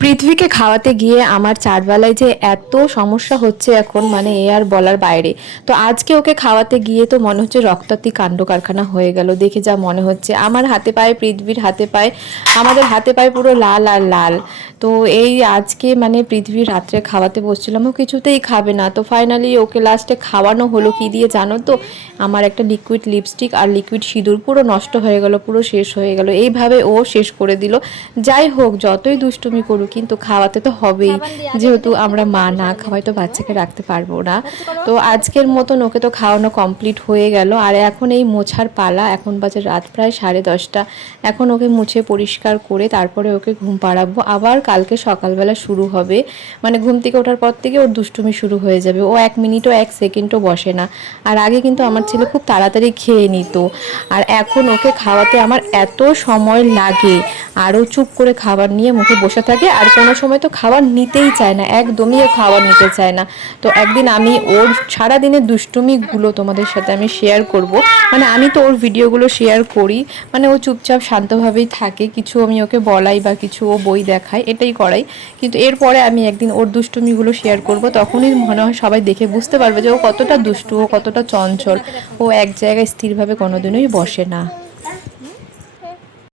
পৃথ্বীকে খাওয়াতে গিয়ে আমার চারবেলায় যে এত সমস্যা হচ্ছে এখন, মানে এ আর বলার বাইরে। তো আজকে ওকে খাওয়াতে গিয়ে তো মনে হচ্ছে রক্তাতি কাণ্ড কারখানা হয়ে গেল। দেখে যা মনে হচ্ছে, আমার হাতে পায়ে, পৃথ্বীর হাতে পায়ে, আমাদের হাতে পায়ে পুরো লাল আর লাল। তো এই আজকে মানে পৃথ্বীর রাত্রে খাওয়াতে বসছিলাম, ও কিছুতেই খাবে না। তো ফাইনালি ওকে লাস্টে খাওয়ানো হলো কি দিয়ে জানো তো? আমার একটা লিকুইড লিপস্টিক আর লিকুইড সিঁদুর পুরো নষ্ট হয়ে গেল, পুরো শেষ হয়ে গেল। এইভাবে ও শেষ করে দিল। যাই হোক, যতই দুষ্টুমি করুক কিন্তু খাওয়াতে তো হবেই, যেহেতু আমরা মা, না খাওয়াই তো বাচ্চাকে রাখতে পারবো না। তো আজকের মতন ওকে তো খাওয়ানো কমপ্লিট হয়ে গেল। আর এখন এই মোছার পালা, এখন বাজে রাত প্রায় 10:30। এখন ওকে মুছে পরিষ্কার করে তারপরে ওকে ঘুম পাড়াবো। আবার কালকে সকালবেলা শুরু হবে, মানে ঘুম থেকে ওঠার পর থেকে ওর দুষ্টুমি শুরু হয়ে যাবে। ও 1 মিনিটও 1 সেকেন্ডও বসে না। আর আগে কিন্তু আমার ছেলে খুব তাড়াতাড়ি খেয়ে নিত, আর এখন ওকে খাওয়াতে আমার এত সময় লাগে। আরও চুপ করে খাবার নিয়ে মুখে বসে থাকে, আর কোনো সময় তো খাবার নিতেই চায় না, একদমই ও খাবার নিতে চায় না। তো একদিন আমি ওর সারাদিনের দুষ্টুমিগুলো তোমাদের সাথে আমি শেয়ার করব। মানে আমি তো ওর ভিডিওগুলো শেয়ার করি, মানে ও চুপচাপ শান্তভাবেই থাকে, কিছু আমি ওকে বলাই বা কিছু ও বই দেখায়, এটাই করাই। কিন্তু এরপরে আমি একদিন ওর দুষ্টুমিগুলো শেয়ার করব, তখনই মনে হয় সবাই দেখে বুঝতে পারবে যে ও কতটা দুষ্টু, ও কতটা চঞ্চল। ও এক জায়গায় স্থিরভাবে কোনোদিনই বসে না।